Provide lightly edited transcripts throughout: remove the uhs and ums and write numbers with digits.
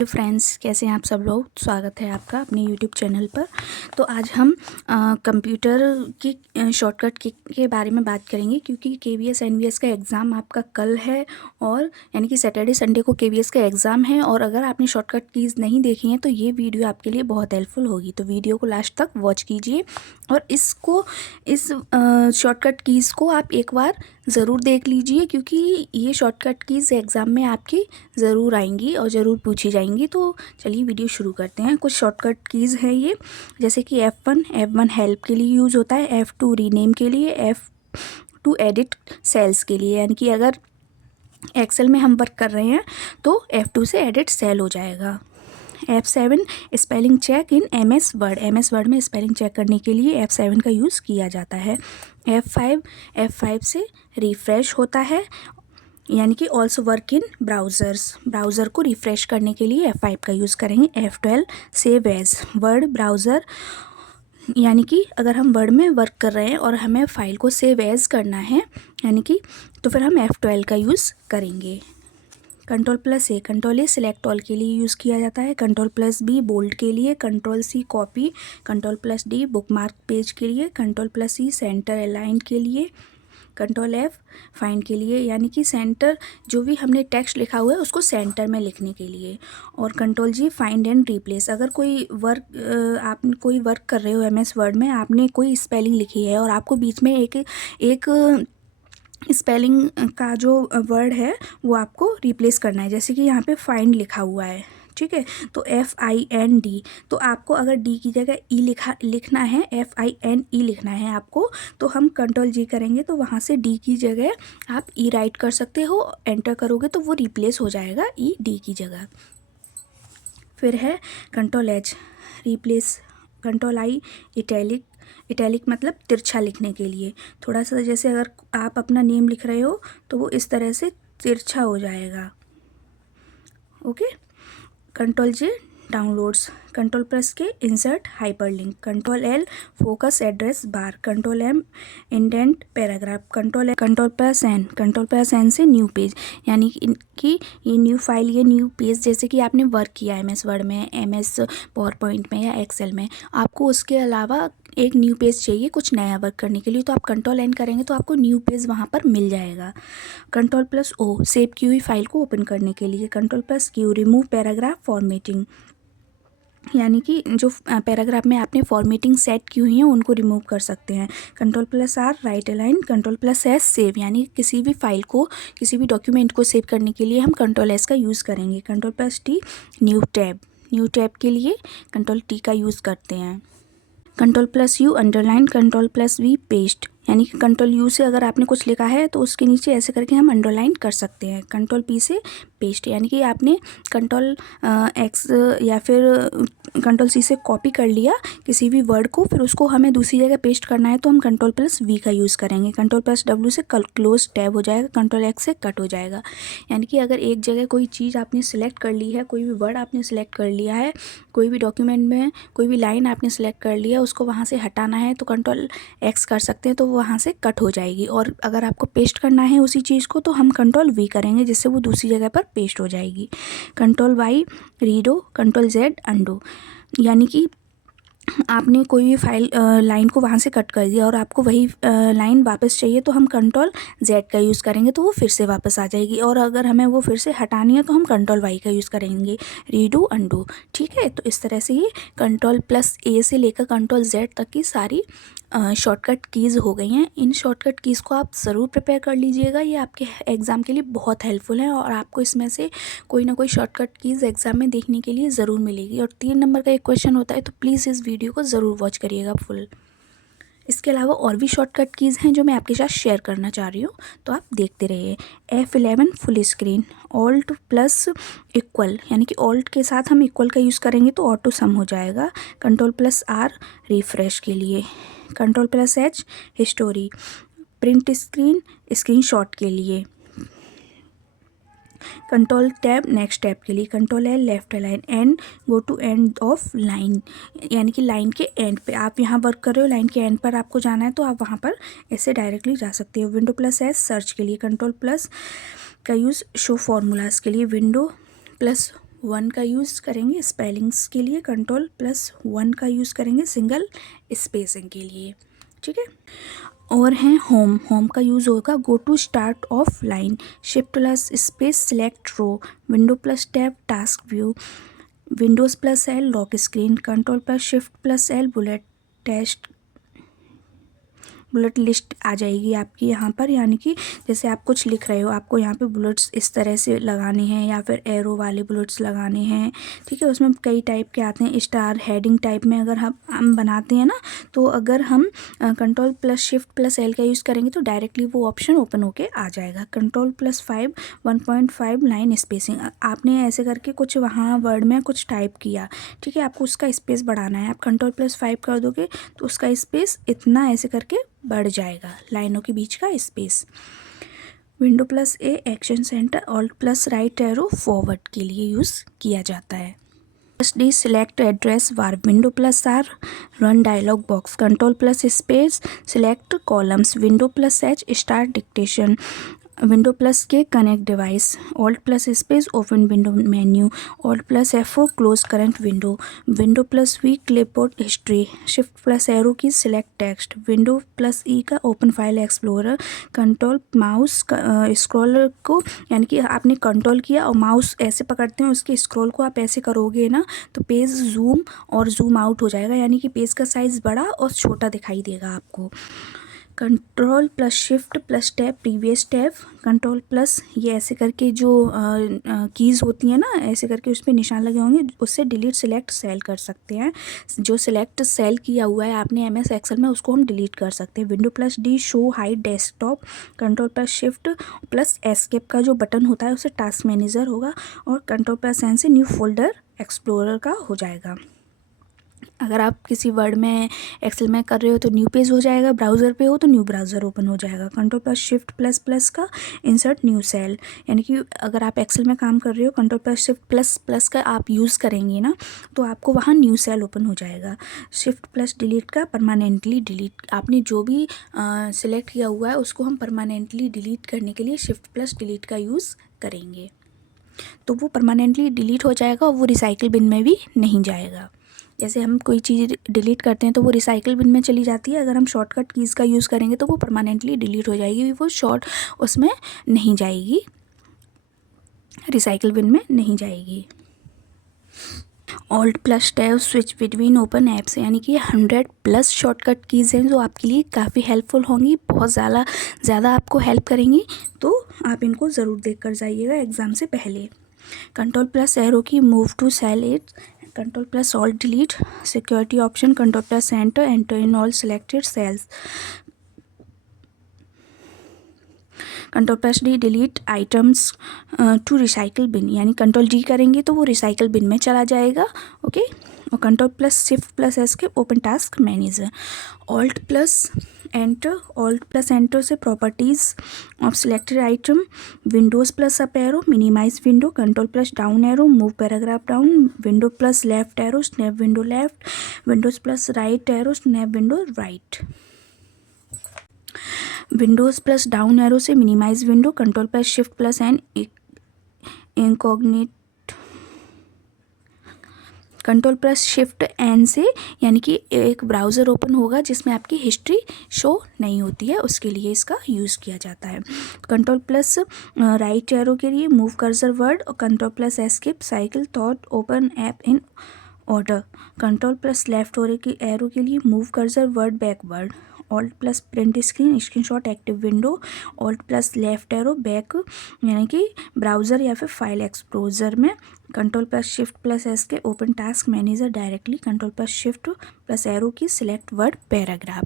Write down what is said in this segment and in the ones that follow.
तो फ्रेंड्स, कैसे हैं आप सब लोग। स्वागत है आपका अपने यूट्यूब चैनल पर। तो आज हम कंप्यूटर की शॉर्टकट के बारे में बात करेंगे, क्योंकि केवीएस एनवीएस का एग्ज़ाम आपका कल है, और यानी कि सैटरडे संडे को केवीएस का एग्ज़ाम है। और अगर आपने शॉर्टकट कीज़ नहीं देखी हैं तो ये वीडियो आपके लिए बहुत हेल्पफुल होगी। तो वीडियो को लास्ट तक वॉच कीजिए, और इस शॉर्टकट कीज़ को आप एक बार ज़रूर देख लीजिए, क्योंकि ये शॉर्टकट कीज़ एग्ज़ाम में आपकी ज़रूर आएंगी और ज़रूर पूछी जाएंगी। तो चलिए वीडियो शुरू करते हैं। कुछ शॉर्टकट कीज़ है ये, जैसे कि F1 हेल्प के लिए यूज़ होता है, F2 रीनेम के लिए, F2 एडिट सेल्स के लिए। यानी कि अगर एक्सेल में हम वर्क कर रहे हैं तो F2 से एडिट सेल हो जाएगा। F7 spelling check in MS word में स्पेलिंग चेक करने के लिए F7 का यूज़ किया जाता है। F5 से रिफ़्रेश होता है, यानी कि ऑल्सो वर्क इन ब्राउज़र को रिफ़्रेश करने के लिए F5 का यूज़ करेंगे। F12 save as word browser, यानी कि अगर हम वर्ड में वर्क कर रहे हैं और हमें फ़ाइल को सेव एज़ करना है, यानी कि तो फिर हम F12 का यूज़ करेंगे। Ctrl+A सिलेक्ट ऑल के लिए यूज़ किया जाता है। Ctrl+B बोल्ड के लिए, Ctrl+C copy, Ctrl+D bookmark page के लिए, Ctrl+E सेंटर अलाइन के लिए, Ctrl+F फाइंड के लिए, यानी कि सेंटर जो भी हमने टेक्स्ट लिखा हुआ है उसको सेंटर में लिखने के लिए, और Ctrl+G फाइंड एंड रिप्लेस। अगर आप कोई वर्क कर रहे हो MS वर्ड में, आपने कोई स्पेलिंग लिखी है और आपको बीच में एक स्पेलिंग का जो वर्ड है वो आपको रिप्लेस करना है, जैसे कि यहाँ पे फाइंड लिखा हुआ है, ठीक है, तो FIND। तो आपको अगर D की जगह E लिखना है, FINE लिखना है आपको, तो हम Ctrl+G करेंगे तो वहाँ से D की जगह आप E राइट कर सकते हो। एंटर करोगे तो वो रिप्लेस हो जाएगा E D की जगह। फिर है Ctrl+H रिप्लेस, Ctrl+I इटैलिक मतलब तिरछा लिखने के लिए। थोड़ा सा जैसे अगर आप अपना नेम लिख रहे हो तो वो इस तरह से तिरछा हो जाएगा। Okay. Ctrl+J downloads, Ctrl+K insert hyperlink, Ctrl+L focus address bar, Ctrl+M indent paragraph, Ctrl+N से न्यू पेज, यानी कि ये न्यू फाइल, ये न्यू पेज, जैसे कि आपने वर्क किया MS वर्ड में, MS पावरपॉइंट में या एक्सेल में, आपको उसके अलावा एक न्यू पेज चाहिए कुछ नया वर्क करने के लिए, तो आप Ctrl+N करेंगे तो आपको न्यू पेज वहाँ पर मिल जाएगा। Ctrl+O सेव की हुई फाइल को ओपन करने के लिए, Ctrl+Q रिमूव पैराग्राफ फॉर्मेटिंग, यानी कि जो पैराग्राफ में आपने फॉर्मेटिंग सेट की हुई है उनको रिमूव कर सकते हैं। Ctrl+R right align, Ctrl+S save, यानी किसी भी फाइल को, किसी भी डॉक्यूमेंट को सेव करने के लिए हम Ctrl+S का यूज़ करेंगे। Ctrl+T न्यू टैब के लिए Ctrl+T का यूज़ करते हैं। Ctrl+U अंडरलाइन, Ctrl+V पेस्ट, यानी कि Ctrl+U से अगर आपने कुछ लिखा है तो उसके नीचे ऐसे करके हम अंडरलाइन कर सकते हैं। Ctrl+P से पेस्ट, यानी कि आपने Ctrl+X या फिर Ctrl+C से कॉपी कर लिया किसी भी वर्ड को, फिर उसको हमें दूसरी जगह पेस्ट करना है तो हम Ctrl+V का यूज़ करेंगे। Ctrl+W से क्लोज टैब हो जाएगा, Ctrl+X से कट हो जाएगा। यानी कि अगर एक जगह कोई चीज़ आपने सेलेक्ट कर ली है, कोई भी वर्ड आपने सेलेक्ट कर लिया है, कोई भी डॉक्यूमेंट में कोई भी लाइन आपने सेलेक्ट कर लिया, उसको वहाँ से हटाना है तो Ctrl+X कर सकते हैं, तो वो वहाँ से कट हो जाएगी। और अगर आपको पेस्ट करना है उसी चीज़ को तो हम Ctrl+V करेंगे, जिससे वो दूसरी जगह पर पेस्ट हो जाएगी। Ctrl+Y रीडो, Ctrl+Z अंडो, यानी कि आपने कोई भी लाइन को वहाँ से कट कर दिया और आपको वही लाइन वापस चाहिए, तो हम Ctrl+Z का यूज़ करेंगे तो वो फिर से वापस आ जाएगी। और अगर हमें वो फिर से हटानी है तो हम Ctrl+Y का यूज़ करेंगे, रीडू अंडू, ठीक है। तो इस तरह से ये Ctrl+A से लेकर Ctrl+Z तक की सारी शॉर्टकट कीज़ हो गई हैं। इन शॉर्टकट कीज़ को आप ज़रूर प्रिपेयर कर लीजिएगा, ये आपके एग्ज़ाम के लिए बहुत हेल्पफुल है, और आपको इसमें से कोई ना कोई शॉर्टकट कीज़ एग्ज़ाम में देखने के लिए ज़रूर मिलेगी। और 3 नंबर का एक क्वेश्चन होता है, तो प्लीज़ इस वीडियो को ज़रूर वॉच करिएगा फुल। इसके अलावा और भी शॉर्टकट कीज़ हैं जो मैं आपके साथ शेयर करना चाह रही हूँ, तो आप देखते रहिए। F11 फुल स्क्रीन, Alt+इक्वल, यानी कि Alt के साथ हम इक्वल का यूज़ करेंगे तो ऑटो सम हो जाएगा। Ctrl+R रिफ़्रेश के लिए, Ctrl+H हिस्टोरी, प्रिंट स्क्रीनशॉट के लिए, Ctrl+Tab नेक्स्ट टैब के लिए, Ctrl+L left align, and go to end of line, यानी कि लाइन के एंड पे आप यहाँ वर्क कर रहे हो, लाइन के एंड पर आपको जाना है तो आप वहाँ पर ऐसे डायरेक्टली जा सकते हो। Window+S सर्च के लिए, Ctrl+ का यूज़ शो फार्मूलाज के लिए, Window+ +1 का यूज़ करेंगे स्पेलिंग्स के लिए, Ctrl+1 का यूज़ करेंगे सिंगल स्पेसिंग के लिए, ठीक है। और हैं होम का यूज़ होगा go to start of line, Shift+Space select row, Window+Tab task view, Windows+L lock screen, Ctrl+Shift+L bullet list आ जाएगी आपकी यहाँ पर, यानी कि जैसे आप कुछ लिख रहे हो, आपको यहाँ पे बुलेट्स इस तरह से लगाने हैं या फिर एरो वाले बुलेट्स लगाने हैं, ठीक है। उसमें कई टाइप के आते हैं, स्टार हेडिंग टाइप में अगर हम बनाते हैं ना, तो अगर हम Ctrl+Shift+L का यूज़ करेंगे तो डायरेक्टली वो ऑप्शन ओपन होके आ जाएगा। Ctrl+5 1.5 लाइन स्पेसिंग, आपने ऐसे करके कुछ वहाँ वर्ड में कुछ टाइप किया, ठीक है, आपको उसका स्पेस बढ़ाना है, आप Ctrl+5 कर दोगे तो उसका स्पेस इतना ऐसे करके बढ़ जाएगा, लाइनों के बीच का space. Window+A action center, alt right arrow forward के लिए यूज़ किया जाता है। D select address bar, Window+R run dialog box, Ctrl+Space select columns, Window+H start dictation, Window+K connect device, Alt+Space open window menu, Alt+F4 close current window, Window+V clipboard history, shift arrow key select text, Window+E का open file explorer, control mouse scroller को, यानी कि आपने control किया और mouse ऐसे पकड़ते हैं, उसके स्क्रॉल को आप ऐसे करोगे ना तो पेज जूम और जूम आउट हो जाएगा, यानी कि पेज का साइज़ बड़ा और छोटा दिखाई देगा आपको। Ctrl+Shift+Tab प्रीवियस टैब, Ctrl+ ये ऐसे करके जो कीज़ होती हैं ना, ऐसे करके उस पर निशान लगे होंगे, उससे डिलीट सेलेक्ट सेल कर सकते हैं। जो सिलेक्ट सेल किया हुआ है आपने MS एक्सेल में, उसको हम डिलीट कर सकते हैं। Window+D show hide desktop, Ctrl+Shift+Escape का जो बटन होता है उससे टास्क मैनेजर होगा, और Ctrl+N से न्यू फोल्डर एक्सप्लोरर का हो जाएगा। अगर आप किसी वर्ड में एक्सेल में कर रहे हो तो न्यू पेज हो जाएगा, ब्राउज़र पे हो तो न्यू ब्राउज़र ओपन हो जाएगा। Ctrl+Shift++ का इंसर्ट न्यू सेल, यानी कि अगर आप एक्सेल में काम कर रहे हो, Ctrl+Shift++ का आप यूज़ करेंगे ना तो आपको वहाँ न्यू सेल ओपन हो जाएगा। Shift+ डिलीट का परमानेंटली डिलीट, आपने जो भी सिलेक्ट किया हुआ है उसको हम परमानेंटली डिलीट करने के लिए Shift+ डिलीट का यूज़ करेंगे, तो वो परमानेंटली डिलीट हो जाएगा और वो रिसाइकिल बिन में भी नहीं जाएगा। जैसे हम कोई चीज़ डिलीट करते हैं तो वो रिसाइकिल बिन में चली जाती है, अगर हम शॉर्टकट कीज़ का यूज़ करेंगे तो वो परमानेंटली डिलीट हो जाएगी, वो उसमें नहीं जाएगी, रिसाइकिल बिन में नहीं जाएगी। Alt+Tab switch between open apps, यानी कि 100+ शॉर्टकट कीज़ हैं जो आपके लिए काफ़ी हेल्पफुल होंगी, बहुत ज़्यादा आपको हेल्प करेंगी, तो आप इनको ज़रूर देख कर जाइएगा एग्ज़ाम से पहले। Ctrl+एरो की move to cell it, Ctrl+Alt delete, security option, Ctrl+Enter enter in all selected cells, Ctrl+D delete items to recycle bin, यानी Ctrl+G करेंगे तो वो रिसाइकिल बिन में चला जाएगा, ओके। और Ctrl+Shift+Escape open task manager, Alt+Enter से properties of selected item, Windows+Up arrow minimise window, Ctrl+Down arrow move paragraph down, Window+Left arrow snap window left, Windows+Right arrow snap window right, Windows+Down arrow से minimise window, Ctrl+Shift+N incognito, Ctrl+Shift+N से, यानी कि एक browser open होगा जिसमें आपकी history show नहीं होती है, उसके लिए इसका यूज़ किया जाता है। Ctrl+Right एरो के लिए मूव कर्सर वर्ड, और Ctrl+Escape cycle through open app in order, Ctrl+Left arrow के लिए move cursor word backward, Alt+ print screenshot active window, Alt+Left arrow back, यानी कि ब्राउज़र या फिर फाइल एक्सप्लोजर में, Ctrl+Shift+Escape open task manager directly, ctrl shift arrow key select word paragraph,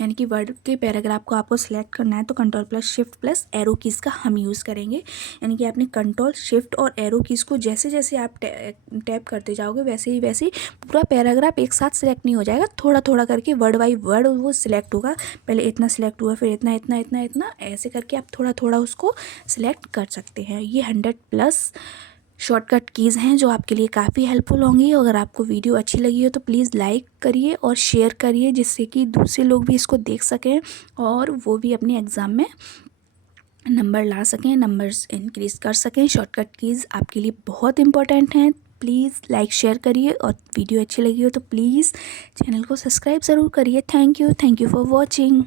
यानी कि word के पैराग्राफ को आपको सिलेक्ट करना है तो Ctrl+Shift+एरो कीज़ का हम यूज़ करेंगे, यानी कि आपने Ctrl Shift और एरो कीज़ को जैसे जैसे आप टैप करते जाओगे वैसे ही पूरा पैराग्राफ एक साथ सिलेक्ट नहीं हो जाएगा, थोड़ा थोड़ा करके वर्ड बाई वर्ड वो सिलेक्ट होगा, पहले इतना सिलेक्ट हुआ फिर इतना इतना इतना इतना, ऐसे करके आप थोड़ा थोड़ा उसको सिलेक्ट कर सकते हैं। ये 100+ शॉर्टकट कीज़ हैं जो आपके लिए काफ़ी हेल्पफुल होंगी। अगर आपको वीडियो अच्छी लगी हो तो प्लीज़ लाइक करिए और शेयर करिए, जिससे कि दूसरे लोग भी इसको देख सकें और वो भी अपने एग्ज़ाम में नंबर ला सकें, नंबर्स इंक्रीज़ कर सकें। शॉर्टकट कीज़ आपके लिए बहुत इंपॉर्टेंट हैं। प्लीज़ लाइक शेयर करिए और वीडियो अच्छी लगी हो तो प्लीज़ चैनल को सब्सक्राइब ज़रूर करिए। Thank you for watching.